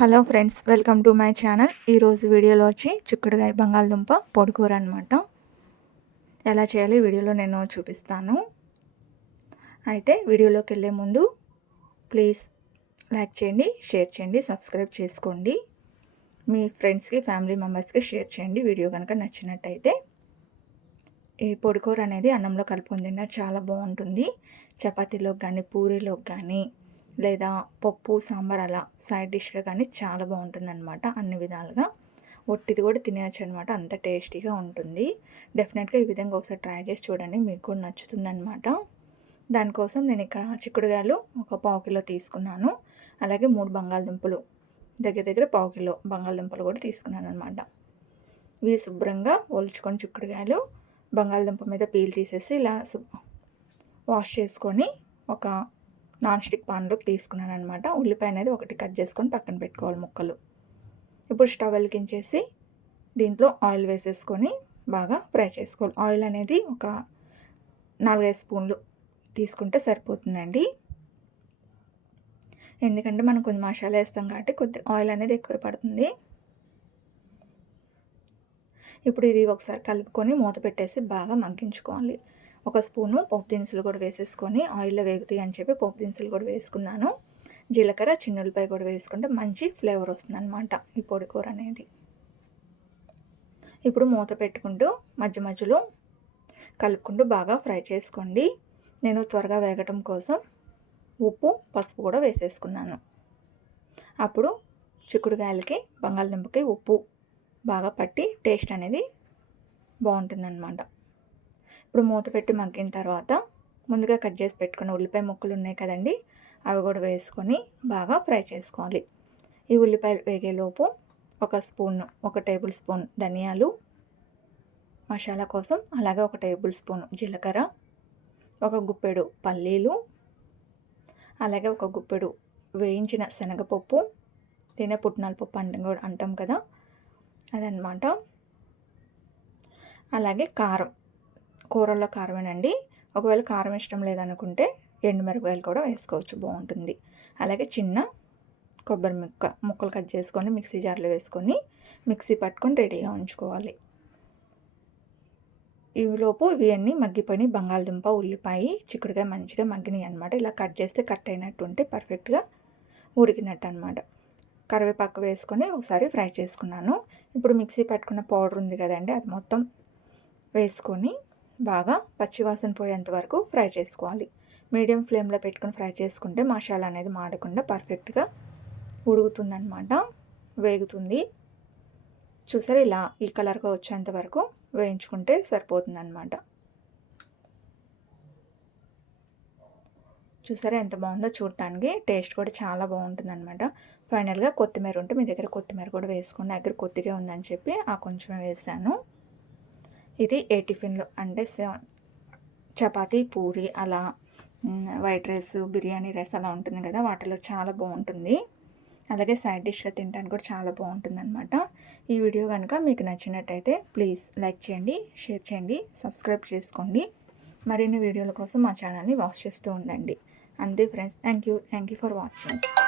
Hello friends, welcome to my channel. ఈరోజు వీడియోలో వచ్చి చిక్కుడుకాయ బంగాళదుంప పొడికూర అనమాట. ఎలా చేయాలి వీడియోలో నేను చూపిస్తాను. అయితే వీడియోలోకి వెళ్ళే ముందు ప్లీజ్ లైక్ చేయండి, షేర్ చేయండి, సబ్స్క్రైబ్ చేసుకోండి. మీ ఫ్రెండ్స్కి, ఫ్యామిలీ మెంబర్స్కి షేర్ చేయండి వీడియో కనుక నచ్చినట్టయితే. ఈ పొడికూర అనేది అన్నంలో కలుపుకొని తిన్నా చాలా బాగుంటుంది. చపాతీలోకి కానీ, పూరీలోకి కానీ, లేదా పప్పు సాంబార్ అలా సైడ్ డిష్గా కానీ చాలా బాగుంటుందన్నమాట. అన్ని విధాలుగా ఒట్టిది కూడా తినేయచ్చు అనమాట. అంత టేస్టీగా ఉంటుంది. డెఫినెట్గా ఈ విధంగా ఒకసారి ట్రై చేసి చూడండి, మీకు కూడా నచ్చుతుందన్నమాట. దానికోసం నేను ఇక్కడ చిక్కుడుకాయలు ఒక పావు కిలో తీసుకున్నాను. అలాగే 3 బంగాళదుంపలు, దగ్గర దగ్గర పావు కిలో బంగాళదుంపలు కూడా తీసుకున్నాను అనమాట. ఇవి శుభ్రంగా ఒలుచుకొని చిక్కుడుకాయలు బంగాళదుంప మీద పీల్ తీసేసి ఇలా వాష్ చేసుకొని ఒక నాన్ స్టిక్ పాన్లోకి తీసుకున్నాను అనమాట. ఉల్లిపాయ అనేది ఒకటి కట్ చేసుకొని పక్కన పెట్టుకోవాలి ముక్కలు. ఇప్పుడు స్టవ్ వెలిగించేసి దీంట్లో ఆయిల్ వేసేసుకొని బాగా ఫ్రై చేసుకోవాలి. ఆయిల్ అనేది ఒక 4-5 స్పూన్లు తీసుకుంటే సరిపోతుందండి. ఎందుకంటే మనం కొంచెం మసాలా వేస్తాం కాబట్టి కొద్దిగా ఆయిల్ అనేది ఎక్కువ పడుతుంది. ఇప్పుడు ఇది ఒకసారి కలుపుకొని మూత పెట్టేసి బాగా మగ్గించుకోవాలి. ఒక స్పూను పోపు దినుసులు కూడా వేసేసుకొని ఆయిల్లో వేగుతాయి అని చెప్పి పోపు దినుసులు కూడా వేసుకున్నాను. జీలకర్ర, చిన్నులపాయ కూడా వేసుకుంటే మంచి ఫ్లేవర్ వస్తుందన్నమాట ఈ పొడి కూర అనేది. ఇప్పుడు మూత పెట్టుకుంటూ మధ్య మధ్యలో కలుపుకుంటూ బాగా ఫ్రై చేసుకోండి. నేను త్వరగా వేగటం కోసం ఉప్పు, పసుపు కూడా వేసేసుకున్నాను. అప్పుడు చిక్కుడుకాయలకి, బంగాళదుంపకి ఉప్పు బాగా పట్టి టేస్ట్ అనేది బాగుంటుందన్నమాట. ఇప్పుడు మూత పెట్టి మగ్గిన తర్వాత ముందుగా కట్ చేసి పెట్టుకున్న ఉల్లిపాయ ముక్కలు ఉన్నాయి కదండి, అవి కూడా వేసుకొని బాగా ఫ్రై చేసుకోవాలి. ఈ ఉల్లిపాయలు వేగేలోపు ఒక టేబుల్ స్పూన్ ధనియాలు మసాలా కోసం, అలాగే ఒక టేబుల్ స్పూన్ జీలకర్ర, ఒక గుప్పెడు పల్లీలు, అలాగే ఒక గుప్పెడు వేయించిన శనగపప్పు, తినే పుట్నాల పప్పు అంటాం కదా అదనమాట. అలాగే కారం, కూరల్లో కారమేనండి. ఒకవేళ కారం ఇష్టం లేదనుకుంటే ఎండుమిరపకాయలు కూడా వేసుకోవచ్చు, బాగుంటుంది. అలాగే చిన్న కొబ్బరి ముక్కలు కట్ చేసుకొని మిక్సీ జార్లో వేసుకొని మిక్సీ పట్టుకొని రెడీగా ఉంచుకోవాలి. ఈలోపు ఇవన్నీ మగ్గిపోయి బంగాళదుంప, ఉల్లిపాయ, చిక్కుడుకాయ మంచిగా మగ్గినాయి అనమాట. ఇలా కట్ చేస్తే కట్ అయినట్టు ఉంటే పర్ఫెక్ట్గా ఉడికినట్టు అనమాట. కరివేపాకు వేసుకొని ఒకసారి ఫ్రై చేసుకున్నాను. ఇప్పుడు మిక్సీ పట్టుకున్న పౌడర్ ఉంది కదండి, అది మొత్తం వేసుకొని బాగా పచ్చివాసన పోయేంత వరకు ఫ్రై చేసుకోవాలి. మీడియం ఫ్లేమ్లో పెట్టుకొని ఫ్రై చేసుకుంటే మసాలా అనేది మాడకుండా పర్ఫెక్ట్గా ఉడుకుతుందన్నమాట, వేగుతుంది. చూసారా, ఇలా ఈ కలర్గా వచ్చేంత వరకు వేయించుకుంటే సరిపోతుందన్నమాట. చూసారా ఎంత బాగుందో చూడటానికి, టేస్ట్ కూడా చాలా బాగుంటుందన్నమాట. ఫైనల్గా కొత్తిమీర ఉంటే మీ దగ్గర కొత్తిమీర కూడా వేసుకోండి. దగ్గర కొద్దిగా ఉందని చెప్పి ఆ కొంచెమే వేసాను. ఇది ఏ టిఫిన్లో అంటే చపాతీ, పూరి అలా వైట్ రైస్, బిర్యానీ రైస్ అలా ఉంటుంది కదా, వాటిలో చాలా బాగుంటుంది. అలాగే సైడ్ డిష్గా తినడానికి కూడా చాలా బాగుంటుందన్నమాట. ఈ వీడియో కనుక మీకు నచ్చినట్టయితే ప్లీజ్ లైక్ చేయండి, షేర్ చేయండి, సబ్స్క్రైబ్ చేసుకోండి. మరిన్ని వీడియోల కోసం మా ఛానల్ని వాచ్ చేస్తూ ఉండండి. అంతే friends, thank you for watching.